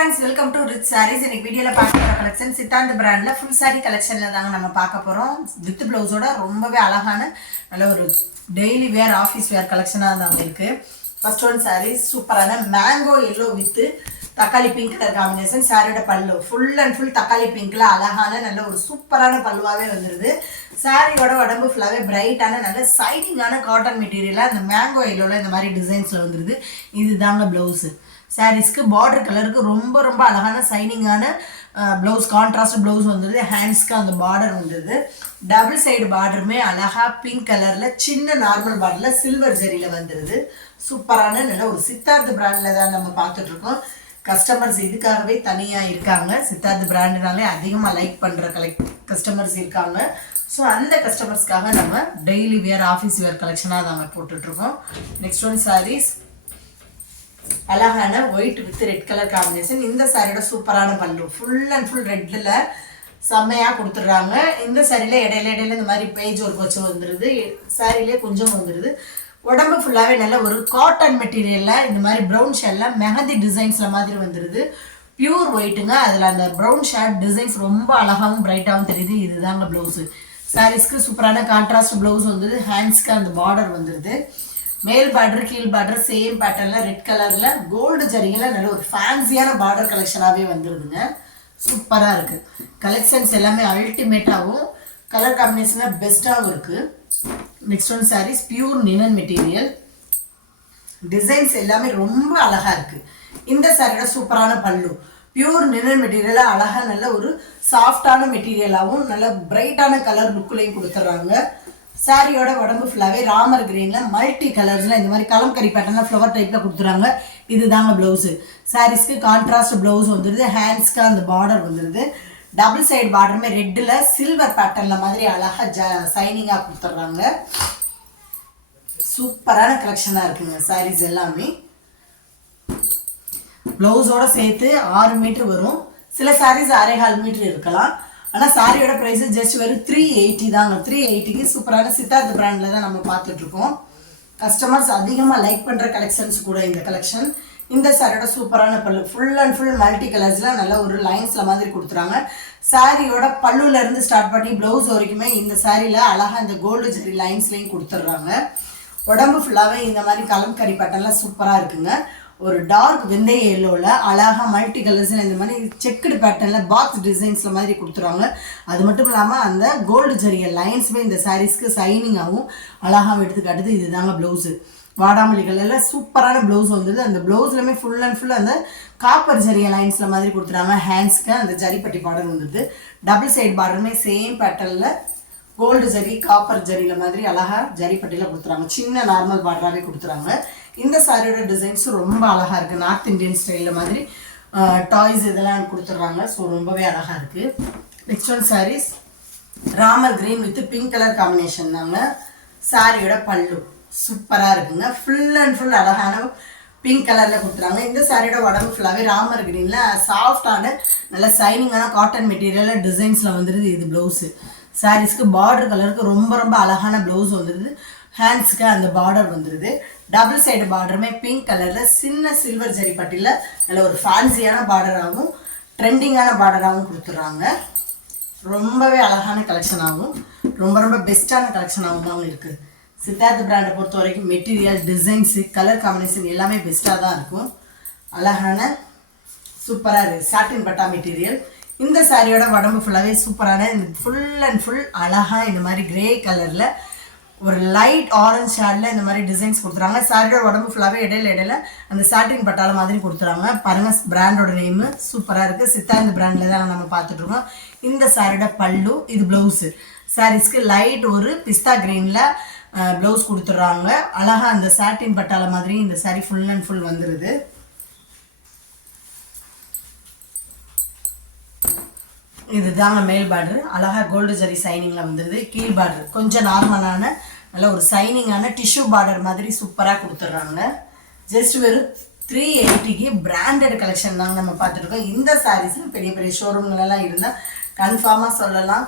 friends, welcome to Rich Sarees. In this video, we will see the collection Siddhant brand full saree collection. We will see with blouse daily wear office wear collection. First one saree super mango yellow with takali pink color combination. Saree pallu full and full takali pink la alahana nalla oru super ana palluvaave vandirudhu. Saree oda vadambu full bright ana nalla shining ana cotton material la and mango yellow la indha mari designs la vandirudhu. Idu daanga blouse. Sarees ku border color ku romba alagana shining ana blouse contrast blouse vandirudhu. Hands ku and border vandirudhu. Double side border me alaha pink color la chinna normal border la silver zari la vandirudhu. சூப்பரான நல்ல ஒரு சித்தார்த் பிராண்ட்ல தான் நம்ம பார்த்துட்டு இருக்கோம். Customers இதுக்காகவே தனியா இருக்காங்க. சித்தார்த் பிராண்ட்னாலே அதிகமா லைக் பண்ற கஸ்டமர்ஸ் இருக்காங்க. சோ அந்த கஸ்டமர்ஸ்க்காக நம்ம டெய்லி வேர் ஆபீஸ் வேர் கலெக்ஷனா தான் போட்டுட்டு இருக்கோம். நெக்ஸ்ட் ஒன் sarees அழகான white with red colour combination. இந்த சாரியோட சூப்பரான பல்லு ஃபுல் அண்ட் ஃபுல் ரெட்ல செம்மையா கொடுத்துறாங்க. இந்த சாரியில இடையில இந்த மாதிரி பேஜ் ஒர்க் வச்சு வந்துருது. சாரியிலே கொஞ்சம் வந்துருது. உடம்பு ஃபுல்லாவே நல்ல ஒரு காட்டன் மெட்டீரியல்ல இந்த மாதிரி பிரவுன் ஷேட்ல மெஹந்தி டிசைன்ஸ்ல மாதிரி வந்துருது. பியூர் ஒயிட்டுங்க. அதுல அந்த பிரவுன் ஷேட் டிசைன்ஸ் ரொம்ப அழகாவும் பிரைட்டாவும் தெரியுது. இதுதாங்க பிளவுஸ். சாரீஸ்க்கு சூப்பரான கான்ட்ராஸ்ட் பிளவுஸ் வந்துருது. ஹேண்ட்ஸ்க்கு அந்த பார்டர் வந்துருது. மேல் பார்டர் கீழ் பார்டர் சேம் பேட்டர்ன்ல ரெட் கலர்ல கோல்டு ஜரிகைல நல்ல ஒரு ஃபேன்சியான பார்டர் கலெக்ஷனாவே வந்துருதுங்க. சூப்பரா இருக்கு. கலெக்ஷன்ஸ் எல்லாமே அல்டிமேட்டாவும் கலர் காம்பினேஷனா பெஸ்ட்டாவும் இருக்கு. Next one sarees pure நினன் material. Designs எல்லாமே ரொம்ப அழகா இருக்கு. இந்த சாரியோட சூப்பரான பல்லு பியூர் நினன் மெட்டீரியலா அழகா நல்ல ஒரு சாஃப்டான மெட்டீரியலாவும் நல்ல பிரைட்டான கலர் லுக்லையும் கொடுத்துறாங்க. சாரியோட உடம்பு ஃபுல்லாவே ராமர் கிரீன்ல மல்டி கலர்ஸ்ல இந்த மாதிரி கலம்கரி பேட்டர்ன்ல ஃப்ளவர் டைப்ல கொடுத்துறாங்க. இதுதாங்க பிளவுஸ். சாரீஸ்க்கு கான்ட்ராஸ்ட் பிளவுஸ் வந்துருது. ஹேண்ட்ஸ்க்கு அந்த பார்டர் வந்துருது. டபுள் சைடு பார்டருமே ரெட்டில் சில்வர் பேட்டர்ன்ல மாதிரி அழகா சைனிங்காக கொடுத்துட்றாங்க. சூப்பரான கலெக்ஷனாக இருக்குங்க சாரீஸ் எல்லாமே. ப்ளவுஸோட சேர்த்து 6 மீட்டர் வரும். சில சாரீஸ் 6.25 மீட்டர் இருக்கலாம். ஆனால் சாரியோட ப்ரைஸ் ஜஸ்ட் வெறும் 380 தாங்க. 380க்கு சூப்பரான சித்தார்த் பிராண்டில் தான் நம்ம பார்த்துட்டு இருக்கோம். கஸ்டமர்ஸ் அதிகமாக லைக் பண்ணுற கலெக்ஷன்ஸ் கூட இந்த கலெக்ஷன். இந்த சாரியோட சூப்பரான பல்லு ஃபுல் அண்ட் ஃபுல் மல்டி கலர்ஸ்ல நல்ல ஒரு லைன்ஸ்ல மாதிரி கொடுத்துறாங்க. சாரியோட பல்லுல இருந்து ஸ்டார்ட் பண்ணி பிளவுஸ் வரைக்குமே இந்த சாரியில அழகா இந்த கோல்டு ஜெரி லைன்ஸ்லையும் கொடுத்துட்றாங்க. உடம்பு ஃபுல்லாவே இந்த மாதிரி கலம்கரி பேட்டர்ன்லாம் சூப்பரா இருக்குங்க. ஒரு டார்க் வெந்தய எல்லோல அழகா மல்டி கலர்ஸ்ல இந்த மாதிரி செக்குடு பேட்டர்ன்ல பாக்ஸ் டிசைன்ஸ்ல மாதிரி கொடுத்துருவாங்க. அது மட்டும் இல்லாம அந்த கோல்டு ஜெரிய லைன்ஸுமே இந்த சாரீஸ்க்கு சைனிங்காகவும் அழகாகவும் எடுத்துக்காட்டுது. இதுதாங்க பிளவுஸ். வாடாமல்லி கலர்ல சூப்பரான பிளவுஸ் வந்துருது. அந்த பிளவுஸ்லமே ஃபுல் அண்ட் ஃபுல் அந்த காப்பர் ஜரிய லைன்ஸ்ல மாதிரி கொடுத்துறாங்க. ஹேண்ட்ஸ்க்கு அந்த ஜரிப்பட்டி பார்டர் வந்துருது. டபுள் சைடு பார்டருமே சேம் பேட்டர்ன்ல கோல்டு ஜரி காப்பர் ஜரியில மாதிரி அழகா ஜரிப்பட்டியில கொடுத்துறாங்க. சின்ன நார்மல் பார்டராகவே கொடுத்துறாங்க. இந்த சாரியோட டிசைன்ஸ் ரொம்ப அழகா இருக்கு. நார்த் இந்தியன் ஸ்டைல்ல மாதிரி டாய்ஸ் இதெல்லாம் கொடுத்துட்றாங்க. ஸோ ரொம்பவே அழகா இருக்கு. Next one saris Ramar green with pink colour combination தாங்க. சாரியோட பல்லு சூப்பரா இருக்குங்க. ஃபுல் அண்ட் ஃபுல் அழகான பிங்க் கலர்ல கொடுத்துறாங்க. இந்த சாரியோட உடம்பு ஃபுல்லாவே ராமர் கிரீன்ல சாஃப்டான நல்ல சைனிங்கான காட்டன் மெட்டீரியல்ல டிசைன்ஸ்ல வந்துருது. இது பிளவுஸ். சாரீஸ்க்கு பார்டர் கலருக்கு ரொம்ப அழகான பிளவுஸ் வந்துருது. ஹேண்ட்ஸ்க்கு அந்த பார்டர் வந்துருது. டபுள் சைடு பார்டருமே பிங்க் கலர்ல சின்ன சில்வர் ஜரி பட்டியில நல்ல ஒரு ஃபேன்சியான பார்டராகவும் ட்ரெண்டிங்கான பார்டராகவும் கொடுத்துட்றாங்க. ரொம்பவே அழகான கலெக்ஷனாகவும் ரொம்ப பெஸ்டான கலெக்ஷனாகவும் தான் இருக்கு. சித்தார்த் பிராண்டை பொறுத்த வரைக்கும் மெட்டீரியல் டிசைன்ஸு கலர் காம்பினேஷன் எல்லாமே பெஸ்ட்டாக தான் இருக்கும். அழகான சூப்பராக இருக்குது சாட்டின் பட்டா மெட்டீரியல். இந்த சாரியோட உடம்பு ஃபுல்லாகவே சூப்பரான ஃபுல் அண்ட் ஃபுல் அழகாக இந்த மாதிரி கிரே கலரில் ஒரு லைட் ஆரஞ்ச் ஷேடில் இந்த மாதிரி டிசைன்ஸ் கொடுத்துறாங்க. சாரியோட உடம்பு ஃபுல்லாகவே இடையில அந்த சாட்டின் பட்டால மாதிரி கொடுத்துறாங்க. பாருங்கள் பிராண்டோட நேமு சூப்பராக இருக்குது. சித்தார்த் பிராண்டில் தான் நம்ம பார்த்துட்ருக்கோம். இந்த சாரியோட பல்லு இது ப்ளவுஸு. சாரீஸ்க்கு லைட் ஒரு பிஸ்தா கிரீனில் ப்ளவுஸ் கொடுத்துட்றாங்க. அழகா அந்த சாட்டின் பட்டால மாதிரி இந்த சாரி ஃபுல் அண்ட் ஃபுல் வந்துருது. இதுதாங்க மேல் பார்டர் அழகா கோல்டு ஜரி சைனிங்ல வந்துருது. கீழ் பார்டர் கொஞ்சம் நார்மலான நல்ல ஒரு சைனிங்கான டிஷ்யூ பார்டர் மாதிரி சூப்பரா கொடுத்துட்றாங்க. ஜஸ்ட் வெறும் 380க்கு பிராண்டட் கலெக்ஷன் தாங்க நம்ம பார்த்துட்டு இருக்கோம். இந்த சாரீஸ் பெரிய ஷோரூம்களெல்லாம் இருந்தால் கன்ஃபார்மாக சொல்லலாம்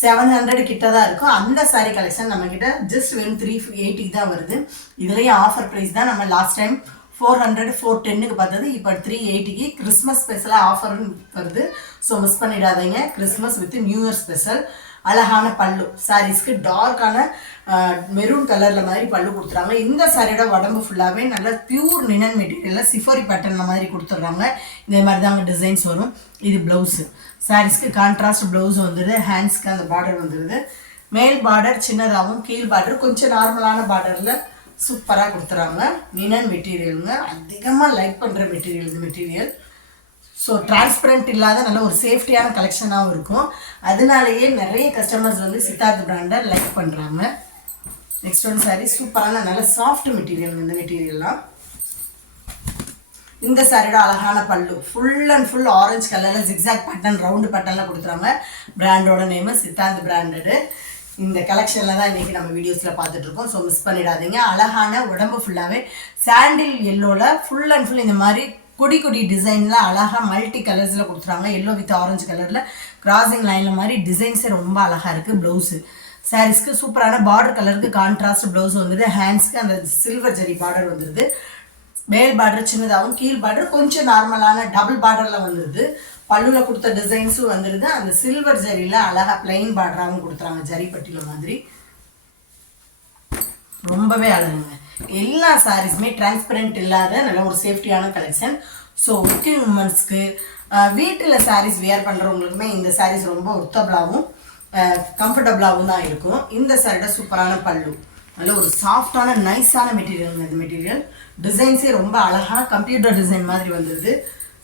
700 கிட்ட தான் இருக்கும். அந்த சாரீ கலெக்ஷன் நம்ம கிட்ட ஜஸ்ட் வெறும் 380 தான் வருது. இதுலயே ஆஃபர் பிரைஸ் தான். நம்ம லாஸ்ட் டைம் 400 410க்கு பார்த்தது இப்போ 380க்கு கிறிஸ்மஸ் ஸ்பெஷலாக ஆஃபர்னு வருது. ஸோ மிஸ் பண்ணிடாதீங்க. Christmas with new year special. அழகான பல்லு சாரீஸ்க்கு டார்க்கான மெரூன் கலரில் மாதிரி பல்லு கொடுத்துறாங்க. இந்த சாரியோட உடம்பு ஃபுல்லாகவே நல்ல பியூர் லினன் மெட்டீரியலில் சிஃபோரி பேட்டர்னில் மாதிரி கொடுத்துட்றாங்க. இதே மாதிரி தாங்க டிசைன்ஸ் வரும். இது ப்ளவுஸு. சாரீஸ்க்கு கான்ட்ராஸ்ட் ப்ளவுஸ் வந்துடுது. ஹேண்ட்ஸ்க்கு அந்த பார்டர் வந்துடுது. மேல் பார்டர் சின்னதாகவும் கீழ் பார்டர் கொஞ்சம் நார்மலான பார்டரில் சூப்பராக கொடுத்துறாங்க. லினன் மெட்டீரியலுங்க. அதிகமாக லைக் பண்ணுற மெட்டீரியல் இந்த மெட்டீரியல். ஸோ டிரான்ஸ்பரண்ட் இல்லாத நல்ல ஒரு சேஃப்டியான கலெக்ஷனாகவும் இருக்கும். அதனாலேயே நிறைய கஸ்டமர்ஸ் வந்து சித்தார்த் பிராண்டை லைக் பண்ணுறாங்க. நெக்ஸ்ட் ஒன் சாரீ சூப்பரான நல்ல சாஃப்ட் மெட்டீரியல். இந்த மெட்டீரியல்லாம் இந்த சாரியோட அழகான pallu full and full orange கலரில் ஜிக்ஸாக் பேட்டர்ன் ரவுண்டு பேட்டர்னில் கொடுத்துறாங்க. பிராண்டோட நேமு சித்தார்த் பிராண்டடு. இந்த கலெக்ஷனில் தான் இன்றைக்கி நம்ம வீடியோஸில் பார்த்துட்ருக்கோம். ஸோ மிஸ் பண்ணிடாதீங்க. அழகான உடம்பு ஃபுல்லாகவே சாண்டில் எல்லோவில் ஃபுல் அண்ட் ஃபுல் இந்த மாதிரி கொடி கொடி டிசைனில் அழகாக மல்டி கலர்ஸில் கொடுத்துறாங்க. எல்லோ வித் ஆரஞ்சு கலரில் கிராசிங் லைனில் மாதிரி டிசைன்ஸே ரொம்ப அழகாக இருக்குது. ப்ளவுஸு சாரீஸ்க்கு சூப்பரான பார்டர் கலருக்கு கான்ட்ராஸ்ட் ப்ளவுஸ் வந்துடுது. ஹேண்ட்ஸ்க்கு அந்த சில்வர் ஜெரி பார்டர் வந்துடுது. மேல் பார்டர் சின்னதாகவும் கீழ் பார்டர் கொஞ்சம் நார்மலான டபுள் பார்டரில் வந்துடுது. பல்லுவில் கொடுத்த டிசைன்ஸும் வந்துடுது. அந்த சில்வர் ஜரியில் அழகாக பிளைன் பார்டராகவும் கொடுத்துறாங்க. ஜரி பட்டியில் மாதிரி ரொம்பவே அழகுங்க. எல்லா சாரீஸுமே டிரான்ஸ்பரண்ட் இல்லாத நல்ல ஒரு சேஃப்டியான கலெக்ஷன். ஸோ ஒர்க்கிங் உமன்ஸ்க்கு வீட்டில் சாரீஸ் வியர் பண்ணுறவங்களுக்குமே இந்த சாரீஸ் ரொம்ப ஒர்த்தபிளாகவும் கம்ஃபர்டபுளாகவும் தான் இருக்கும். இந்த சாரியோட சூப்பரான பல்லு நல்ல ஒரு சாஃப்டான நைஸான மெட்டீரியல். இந்த மெட்டீரியல் டிசைன்ஸே ரொம்ப அழகாக கம்ப்யூட்டர் டிசைன் மாதிரி வந்துடுது.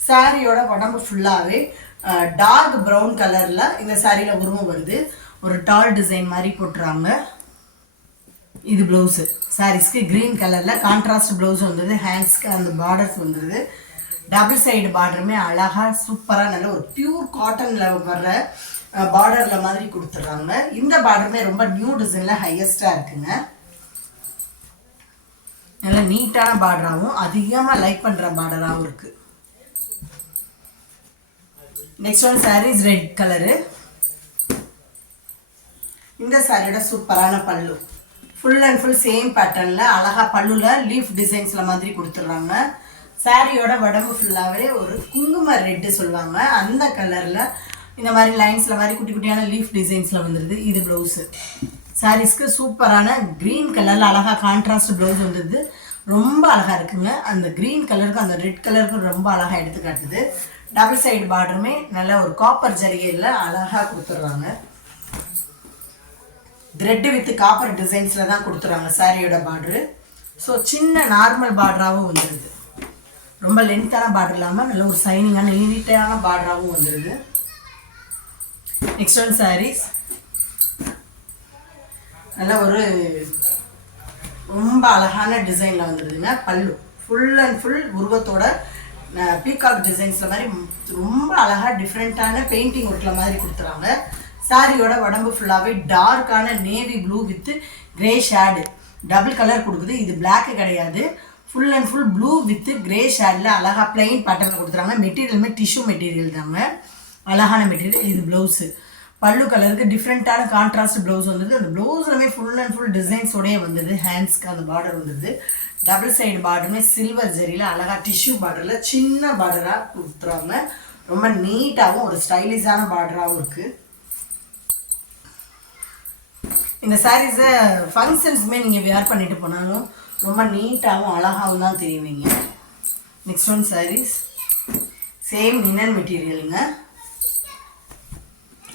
சாரியோட உடம்பு ஃபுல்லாகவே டார்க் ப்ரௌன் கலரில் இந்த சாரியில் உருவம் வருது. ஒரு டால் டிசைன் மாதிரி போட்டுறாங்க. இது ப்ளவுஸு சாரீஸ்க்கு க்ரீன் கலரில் கான்ட்ராஸ்ட் ப்ளவுஸ் வந்துடுது. ஹேண்ட்ஸ்க்கு அந்த பார்டர்ஸ் வந்துடுது. டபுள் சைடு பார்டருமே அழகாக சூப்பராக நல்ல ஒரு பியூர் காட்டனில் வர்ற பார்டரில் மாதிரி கொடுத்துட்றாங்க. இந்த பார்டருமே ரொம்ப நியூ டிசைனில் ஹையஸ்ட்டாக இருக்குங்க. நல்லா நீட்டான பார்டராகவும் அதிகமாக லைக் பண்ணுற பார்டராகவும் இருக்குது. Next one saris red colour. இந்த சாரியோட சூப்பரான பல்லு ஃபுல் அண்ட் ஃபுல் சேம் பேட்டர்னில் அழகாக பல்லுவில் லீஃப் டிசைன்ஸில் மாதிரி கொடுத்துட்றாங்க. சாரியோட உடம்பு ஃபுல்லாகவே ஒரு குங்கும ரெட்டு சொல்லுவாங்க. அந்த கலரில் இந்த மாதிரி லைன்ஸில் மாதிரி குட்டி குட்டியான லீஃப் டிசைன்ஸில் வந்துடுது. இது ப்ளவுஸு சாரீஸ்க்கு சூப்பரான க்ரீன் கலரில் அழகாக கான்ட்ராஸ்ட் ப்ளவுஸ் வந்துடுது. ரொம்ப அழகாக இருக்குங்க. அந்த க்ரீன் கலருக்கும் அந்த ரெட் கலருக்கும் ரொம்ப அழகாக எடுத்து காட்டுது. டபுள் சைடு பார்டருமே நல்ல ஒரு காப்பர் ஜரிகையில் அழகாக கொடுத்துட்றாங்க. த்ரெட்டு வித் காப்பர் டிசைன்ஸில் தான் கொடுத்துறாங்க சாரியோட பார்டரு. ஸோ சின்ன நார்மல் பார்டராகவும் வந்துடுது. ரொம்ப லென்த்தான பார்டர் இல்லாமல் நல்ல ஒரு சைனிங்கான நீட்டான பார்டராகவும் வந்துடுது. நெக்ஸ்ட் ஒன் சாரீஸ் நல்ல ஒரு ரொம்ப அழகான டிசைனில் வந்துடுதுங்க. பல்லு ஃபுல் அண்ட் ஃபுல் உருவத்தோட பீகாக் டிசைன்ஸில் மாதிரி ரொம்ப அழகாக டிஃப்ரெண்ட்டான பெயிண்டிங் ஒர்க்கில் மாதிரி கொடுத்துறாங்க. சாரியோட உடம்பு ஃபுல்லாகவே டார்க்கான navy blue with grey shade double colour கொடுக்குது. இது பிளாக்கு கிடையாது. Full and full blue with grey ஷேடில் அழகாக பிளைன் பேட்டர்னில் கொடுத்துறாங்க. மெட்டீரியலுமே டிஷ்யூ மெட்டீரியல் தாங்க. அழகான மெட்டீரியல். இது ப்ளவுஸு பல்லு கலருக்கு டிஃப்ரெண்ட்டான கான்ட்ராஸ்ட் ப்ளவுஸ் வந்துடுது. அந்த ப்ளவுஸ்லுமே ஃபுல் அண்ட் ஃபுல் டிசைன்ஸோடய வந்துடுது. ஹேண்ட்ஸ்க்கு அந்த பார்டர் வந்துடுது. டபுள் சைடு பார்டருமே சில்வர் ஜெரியில் அழகாக டிஷ்யூ பார்டரில் சின்ன பார்டராக கொடுத்துறாங்க. ரொம்ப நீட்டாகவும் ஒரு ஸ்டைலிஷான பார்டராகவும் இருக்குது. இந்த சாரீஸை ஃபங்க்ஷன்ஸுமே நீங்கள் வியர் பண்ணிட்டு போனாலும் ரொம்ப நீட்டாகவும் அழகாகவும் தான் தெரியுவீங்க. Next one saris same linen மெட்டீரியலுங்க.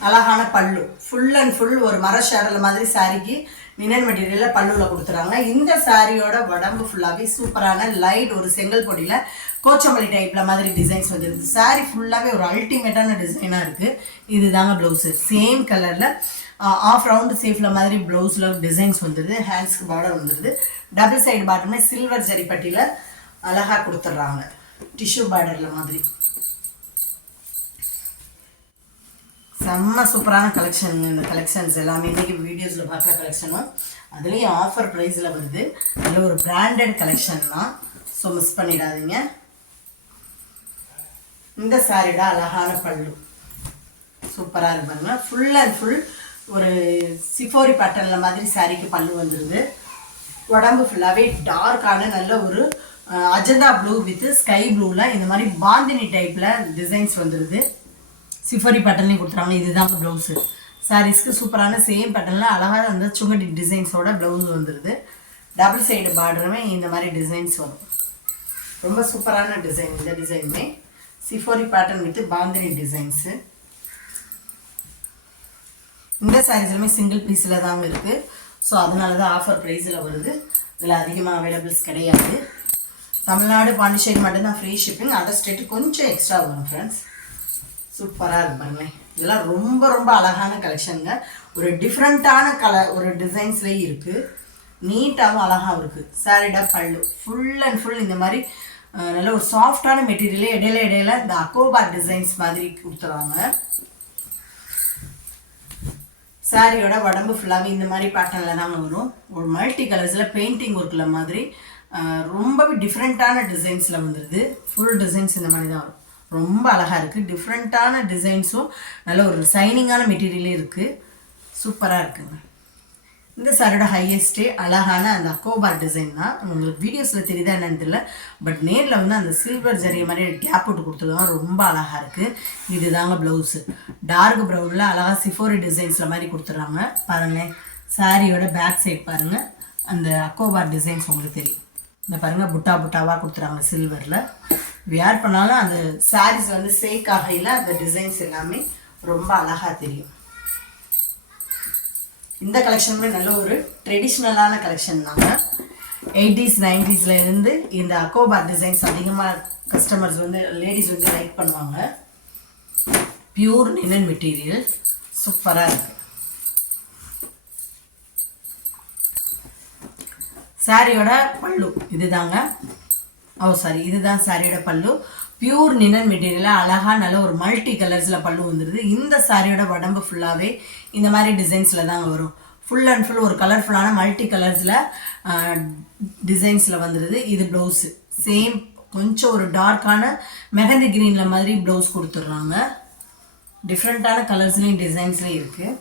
அழகான பல்லு ஃபுல் அண்ட் ஃபுல் ஒரு மர ஷேடல் மாதிரி சாரிக்கு லினன் மெட்டீரியலில் பல்லுவில் கொடுத்துறாங்க. இந்த சாரியோட உடம்பு ஃபுல்லாகவே சூப்பரான லைட் ஒரு செங்கல் பொடியில் கோச்சம்பள்ளி டைப்பில் மாதிரி டிசைன்ஸ் வந்துடுது. சாரி ஃபுல்லாகவே ஒரு அல்டிமேட்டான டிசைனாக இருக்குது. இது தாங்க ப்ளவுஸு சேம் கலரில் ஆஃப் ரவுண்டு சேஃபில் மாதிரி ப்ளவுஸில் டிசைன்ஸ் வந்துடுது. ஹேண்ட்ஸ்க்கு பார்டர் வந்துடுது. டபுள் சைடு பார்டருமே சில்வர் ஜரி பட்டியில் அழகாக கொடுத்துட்றாங்க. டிஷ்யூ பார்டரில் மாதிரி செம்ம சூப்பரான கலெக்ஷன். இந்த கலெக்ஷன்ஸ் எல்லாமே இன்றைக்கி வீடியோஸில் பார்க்குற கலெக்ஷனும் அதுலேயும் ஆஃபர் ப்ரைஸில் வருது. அதில் ஒரு பிராண்டட் கலெக்ஷன் தான். ஸோ மிஸ் பண்ணிடாதீங்க. இந்த சாரியோட அழகான பல்லு சூப்பராக இருப்பாங்க. ஃபுல் அண்ட் ஃபுல் ஒரு சிஃபோரி பேட்டர்னில் மாதிரி சாரிக்கு பல்லு வந்துடுது. உடம்பு ஃபுல்லாகவே டார்க்கான நல்ல ஒரு அஜந்தா ப்ளூ வித் ஸ்கை ப்ளூவில் இந்த மாதிரி பாந்தினி டைப்பில் டிசைன்ஸ் வந்துடுது. சிஃபரி பேட்டர்லையும் கொடுத்துறாங்க. இதுதாங்க ப்ளவுஸு. சாரீஸ்க்கு சூப்பரான சேம் பேட்டர்னில் அழகாக அந்த சுங்கடி டிசைன்ஸோட ப்ளவுஸ் வந்துடுது. டபுள் சைடு பார்டருமே இந்த மாதிரி டிசைன்ஸ் வரும். ரொம்ப சூப்பரான டிசைன். இந்த டிசைனுமே சிஃபோரி பேட்டர்ன் வித் பாந்தினி டிசைன்ஸு. இந்த சாரீஸ்லுமே சிங்கிள் பீஸில் தாங்க இருக்குது. ஸோ அதனால தான் ஆஃபர் ப்ரைஸில் வருது. இதில் அதிகமாக அவைலபிள்ஸ் கிடையாது. தமிழ்நாடு பாண்டிச்சேரி மட்டும்தான் ஃப்ரீ ஷிப்பிங். அதர் ஸ்டேட்டு கொஞ்சம் எக்ஸ்ட்ரா வரும் ஃப்ரெண்ட்ஸ். சூப்பராக இருப்பாங்களே. இதெல்லாம் ரொம்ப ரொம்ப அழகான கலெக்ஷனுங்க. ஒரு டிஃப்ரெண்ட்டான ஒரு டிசைன்ஸ்லேயே இருக்குது. நீட்டாகவும் அழகாகவும் இருக்குது. சாரிடா பல்லு ஃபுல் அண்ட் ஃபுல் இந்த மாதிரி நல்ல ஒரு சாஃப்டான மெட்டீரியலே இடையில இந்த அக்கோபார் டிசைன்ஸ் மாதிரி கொடுத்துருவாங்க. சாரியோட உடம்பு ஃபுல்லாகவே இந்த மாதிரி பேட்டர்னில் தாங்க வரும். ஒரு மல்டி கலர்ஸில் பெயிண்டிங் ஒர்க்கில் மாதிரி ரொம்பவே டிஃப்ரெண்ட்டான டிசைன்ஸில் வந்துடுது. ஃபுல் டிசைன்ஸ் இந்த மாதிரி தான் வரும். ரொம்ப அழகாக இருக்குது. டிஃப்ரெண்ட்டான டிசைன்ஸும் நல்ல ஒரு சைனிங்கான மெட்டீரியலே இருக்குது. சூப்பராக இருக்குங்க. இந்த சாரியோட ஹையஸ்ட்டே அழகான அந்த அக்கோபார் டிசைன் தான். உங்களுக்கு வீடியோஸில் தெரியுதா என்னன்னு தெரியல. பட் நேரில் வந்து அந்த சில்வர் ஜரிய மாதிரி கேப் போட்டு கொடுத்துருக்காங்க. ரொம்ப அழகாக இருக்குது. இது தாங்க ப்ளவுஸு. டார்க் ப்ரௌனில் அழகாக சிஃபோரி டிசைன்ஸில் மாதிரி கொடுத்துட்றாங்க. பாருங்களேன். சாரியோட பேக் சைட் பாருங்கள். அந்த அக்கோபார் டிசைன்ஸ் உங்களுக்கு தெரியும். இந்த பாருங்கள் புட்டா புட்டாவாக கொடுத்துறாங்க சில்வரில். வியர் பண்ணாலும் அந்த சாரீஸ் வந்து சேக் ஆகையில் அந்த டிசைன்ஸ் எல்லாமே ரொம்ப அழகாக தெரியும். இந்த கலெக்ஷனுமே நல்ல ஒரு ட்ரெடிஷ்னலான கலெக்ஷன் தாங்க. 80s 90s இருந்து இந்த அக்கோபார் டிசைன்ஸ் அதிகமாக கஸ்டமர்ஸ் வந்து லேடிஸ் வந்து லைக் பண்ணுவாங்க. பியூர் லினன் மெட்டீரியல் சூப்பராக இருக்குது. சாரியோட பல்லு இதுதாங்க. இதுதான் சாரியோட பல்லு. பியூர் லினன் மெட்டீரியலில் அழகாக நல்ல ஒரு மல்டி கலர்ஸில் பல்லு வந்துடுது. இந்த சாரியோட உடம்பு ஃபுல்லாகவே இந்த மாதிரி டிசைன்ஸில் தாங்க வரும். ஃபுல் அண்ட் ஃபுல் ஒரு கலர்ஃபுல்லான மல்டி கலர்ஸில் டிசைன்ஸில் வந்துடுது. இது ப்ளவுஸு. சேம் கொஞ்சம் ஒரு டார்க்கான மெஹந்தி க்ரீனில் மாதிரி ப்ளவுஸ் கொடுத்துட்றாங்க. டிஃப்ரெண்ட்டான கலர்ஸ்லேயும் டிசைன்ஸ்லேயும் இருக்குது.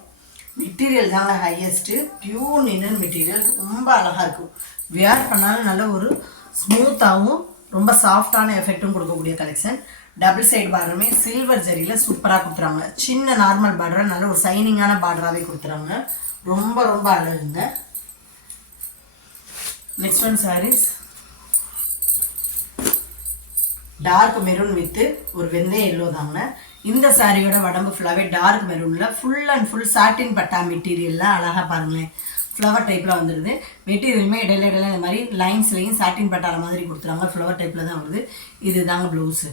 மெட்டீரியல் தாங்க ஹையஸ்ட்டு. பியூர் லினன் மெட்டீரியல் ரொம்ப அழகாக இருக்கும். வியர் பண்ணாலும் நல்ல ஒரு ஸ்மூத்தாகவும் ரொம்ப சாஃப்டான எஃபெக்டும் கொடுக்கக்கூடிய கலெக்ஷன். டபுள் சைடு பார்டருமே சில்வர் ஜரியில் சூப்பராக கொடுத்துறாங்க. சின்ன நார்மல் பார்டரை நல்ல ஒரு சைனிங்கான பார்டராகவே கொடுத்துறாங்க. ரொம்ப ரொம்ப அழகுங்க. Next one saris dark maroon with ஒரு வெந்தய எல்லோ தாங்க. இந்த சாரியோட உடம்பு ஃபுல்லாகவே டார்க் மெரூனில் ஃபுல் அண்ட் ஃபுல் சாட்டின் பட்டா மெட்டீரியலில் அழகாக பாருங்களேன். ஃப்ளவர் டைப்பில் வந்துடுது. மெட்டீரியலுமே இடையில இந்த மாதிரி லைன்ஸ்லையும் சாட்டின் பட்டார மாதிரி கொடுத்துறாங்க. ஃப்ளவர் டைப்பில் தான் வருது. இது தாங்க ப்ளவுஸு.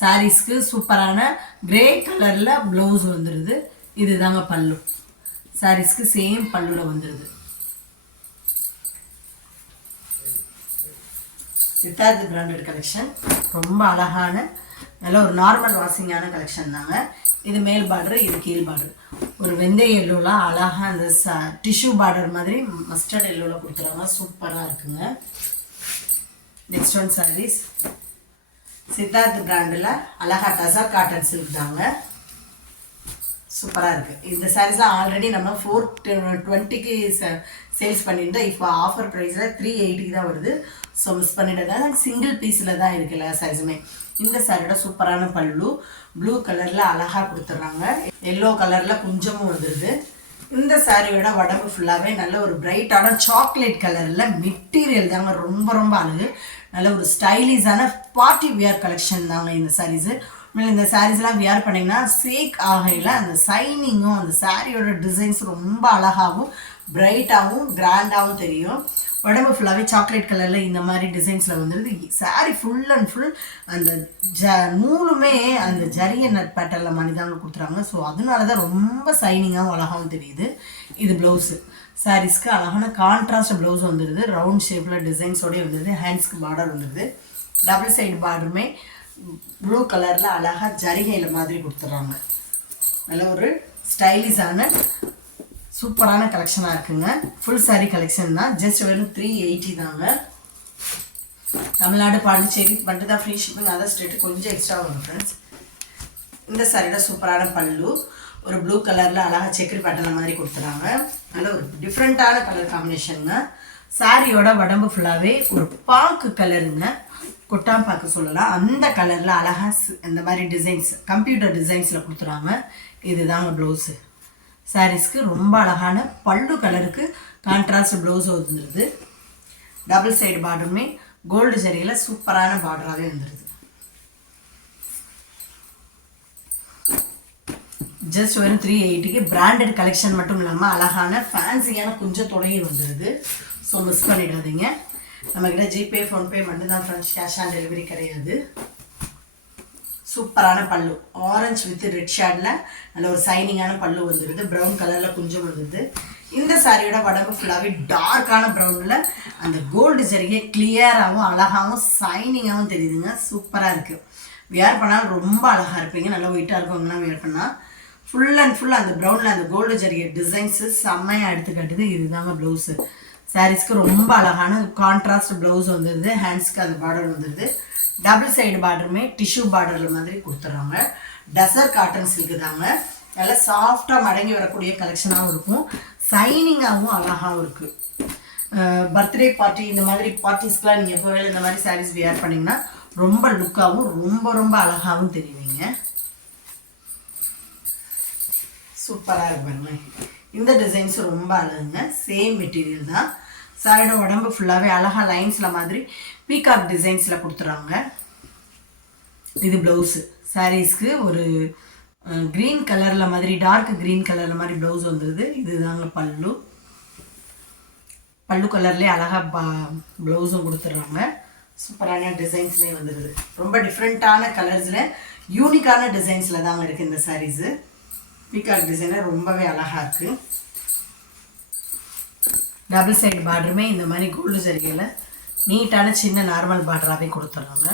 சாரீஸ்க்கு சூப்பரான கிரே கலரில் ப்ளவுஸ் வந்துடுது. இது தாங்க பல்லு. சாரீஸ்க்கு சேம் பல்லுவில் வந்துடுது. Siddharth branded collection. ரொம்ப அழகான நல்ல ஒரு நார்மல் வாஷிங்கான கலெக்ஷன் தாங்க. இது மேல் பார்டரு, இது கீழ் பார்டரு. ஒரு வெந்தய எல்லோலாம் அழகாக அந்த டிஷ்யூ பார்டர் மாதிரி மஸ்டர்ட் எல்லோவில் கொடுத்துறாங்க. சூப்பராக இருக்குங்க. நெக்ஸ்ட் ஒன் சாரீஸ் சித்தார்த் பிராண்டில் அழகா டசர் காட்டன் சில்க் தாங்க. சூப்பராக இருக்குது. இந்த சாரீஸ்லாம் ஆல்ரெடி நம்ம 420க்கு சேல்ஸ் பண்ணியிருந்தோம். இப்போ ஆஃபர் ப்ரைஸில் 380 தான் வருது. ஸோ மிஸ் பண்ணிட்டதால சிங்கிள் பீஸில் தான் இருக்குது எல்லா சாரீஸுமே. இந்த சாரியோட சூப்பரான பல்லு ப்ளூ கலரில் அழகாக கொடுத்துட்றாங்க. எல்லோ கலரில் கொஞ்சமும் வந்துடுது. இந்த சாரியோட உடம்பு ஃபுல்லாகவே நல்ல ஒரு பிரைட்டான சாக்லேட் கலரில் மெட்டீரியல் தாங்க. ரொம்ப ரொம்ப அழகு. நல்ல ஒரு ஸ்டைலிஷான பார்ட்டி வியர் கலெக்ஷன் தாங்க இந்த சாரீஸு. இந்த சாரீஸ்லாம் வியர் பண்ணிங்கன்னா சேக் ஆகையில் அந்த சைனிங்கும் அந்த சாரியோட டிசைன்ஸ் ரொம்ப அழகாகவும் பிரைட்டாகவும் கிராண்டாகவும் தெரியும். உடம்பு ஃபுல்லாகவே சாக்லேட் கலரில் இந்த மாதிரி டிசைன்ஸில் வந்துடுது. சாரீ ஃபுல் அண்ட் ஃபுல் அந்த நூலுமே அந்த ஜரிய நட் பேட்டர்னில் மனிதாங்க கொடுத்துறாங்க. ஸோ அதனால தான் ரொம்ப சைனிங்காகவும் அழகாகவும் தெரியுது. இது ப்ளவுஸு. சாரீஸ்க்கு அழகான கான்ட்ராஸ்ட் ப்ளவுஸ் வந்துடுது. ரவுண்ட் ஷேப்பில் டிசைன்ஸோடய வந்துடுது. ஹேண்ட்ஸ்க்கு பார்டர் வந்துடுது. டபுள் சைடு பார்டருமே ப்ளூ கலரில் அழகாக ஜரிகையில் மாதிரி கொடுத்துட்றாங்க. நல்ல ஒரு ஸ்டைலிஷான சூப்பரான கலெக்ஷனாக இருக்குங்க. ஃபுல் சாரீ கலெக்ஷன் தான். ஜஸ்ட் வெறும் 380 தாங்க. தமிழ்நாடு பாண்டிச்சேரி மட்டும் தான் ஃப்ரீ ஷிப்பிங். அதர் ஸ்டேட்டு கொஞ்சம் எக்ஸ்ட்ரா வரும் ஃப்ரெண்ட்ஸ். இந்த சாரியோட சூப்பரான பல்லு ஒரு ப்ளூ கலரில் அழகாக செக்கரி பேட்டர்ன் மாதிரி கொடுத்துறாங்க. நல்ல ஒரு டிஃப்ரெண்ட்டான கலர் காம்பினேஷனுங்க. சாரியோட உடம்பு ஃபுல்லாகவே ஒரு பாக்கு கலருங்க. கொட்டாம்பாக்கு சொல்லலாம். அந்த கலரில் அழகா இந்த மாதிரி டிசைன்ஸ் கம்ப்யூட்டர் டிசைன்ஸில் கொடுத்துருவாங்க. இதுதாங்க ப்ளவுஸு. சாரீஸ்க்கு ரொம்ப அழகான பல்லு கலருக்கு கான்ட்ராஸ்ட் ப்ளவுஸ் வந்துடுது. டபுள் சைடு பார்டருமே கோல்டு ஜரியில் சூப்பரான பார்டராகவே வந்துடுது. ஜஸ்ட் வெறும் 380க்கு பிராண்டட் கலெக்ஷன் மட்டும் இல்லாமல் அழகான ஃபேன்சியான கொஞ்சம் தொடையில் வந்துடுது. ஸோ மிஸ் பண்ணிடாதீங்க. நம்மக்கிட்ட ஜிபே ஃபோன்பே மட்டும்தான் ஃப்ரெண்ட்ஸ், கேஷ் ஆன் டெலிவரி கிடையாது. சூப்பரான பல்லு ஆரஞ்சு வித் ரெட் ஷேடில் நல்ல ஒரு சைனிங்கான பல்லு வந்துடுது. ப்ரௌன் கலரில் கொஞ்சம் வந்துடுது. இந்த சாரியோட உடம்பு ஃபுல்லாகவே டார்க்கான ப்ரௌனில் அந்த கோல்டு ஜரிகை கிளியராகவும் அழகாகவும் சைனிங்காகவும் தெரியுதுங்க. சூப்பராக இருக்குது. வியர் பண்ணால் ரொம்ப அழகாக இருப்பீங்க. நல்லா வெயிட்டாக இருக்கவங்கலாம் வியர் பண்ணால் ஃபுல் அண்ட் ஃபுல் அந்த ப்ரௌனில் அந்த கோல்டு ஜரிகை டிசைன்ஸு செம்மையாக எடுத்துக்காட்டுது. இதுதாங்க ப்ளவுஸு. சாரீஸ்க்கு ரொம்ப அழகான கான்ட்ராஸ்ட் ப்ளவுஸ் வந்துடுது. ஹேண்ட்ஸ்க்கு அந்த பார்டர் வந்துடுது. டபுள் சைடு பார்டருமே டிஷ்யூ பார்டர் மாதிரி கொடுத்துட்றாங்க. டசர் காட்டன் சில்க்கு தாங்க. நல்லா சாஃப்டாக மடங்கி வரக்கூடிய கலெக்ஷனாகவும் இருக்கும். சைனிங்காகவும் அழகாகவும் இருக்குது. பர்த்டே பார்ட்டி இந்த மாதிரி பார்ட்டிஸ்க்கெலாம் நீங்கள் எப்போ இந்த மாதிரி சாரீஸ் வியர் பண்ணிங்கன்னா ரொம்ப லுக்காகவும் ரொம்ப ரொம்ப அழகாகவும் தெரியுவீங்க. சூப்பராக இருப்பாங்க. இந்த டிசைன்ஸ் ரொம்ப அழகுங்க. சேம் மெட்டீரியல் தான். சாரியோட உடம்பு ஃபுல்லாகவே அழகாக லைன்ஸில் மாதிரி பீகாக் டிசைன்ஸில் கொடுத்துறாங்க. இது ப்ளவுஸு. சாரீஸ்க்கு ஒரு க்ரீன் கலரில் மாதிரி டார்க் க்ரீன் கலரில் மாதிரி ப்ளவுஸ் வந்துடுது. இதுதாங்க பல்லு. பல்லு கலர்லேயே அழகாக ப்ளவுஸும் கொடுத்துட்றாங்க. சூப்பரான டிசைன்ஸ்லேயே வந்துடுது. ரொம்ப டிஃப்ரெண்ட்டான கலர்ஸில் யூனிக்கான டிசைன்ஸில் தாங்க இருக்குது இந்த சாரீஸு. பீகாக் டிசைனர் ரொம்பவே அழகாக இருக்குது. டபுள் சைடு பார்டருமே இந்த மாதிரி கோல்டு ஜரிகையில் நீட்டான சின்ன நார்மல் பார்டராகவே கொடுத்துட்றாங்க.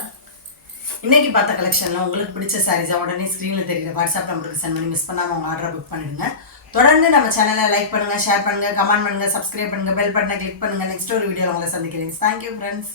இன்றைக்கி பார்த்த கலெக்ஷனில் உங்களுக்கு பிடிச்ச சாரீஸை உடனே ஸ்க்ரீனில் தெரியுற வாட்ஸ்அப் நம்பருக்கு சென்ட் பண்ணி மிஸ் பண்ணாமல் உங்கள் ஆர்டரை புக் பண்ணிடுங்க. தொடர்ந்து நம்ம சேனலை லைக் பண்ணுங்கள், ஷேர் பண்ணுங்கள், கமெண்ட் பண்ணுங்கள், சப்ஸ்கிரைப் பண்ணுங்கள், பெல் பட்டனை கிளிக் பண்ணுங்கள். நெக்ஸ்ட் ஒரு வீடியோவில் உங்களை சந்திக்கிறேன். Thank you friends.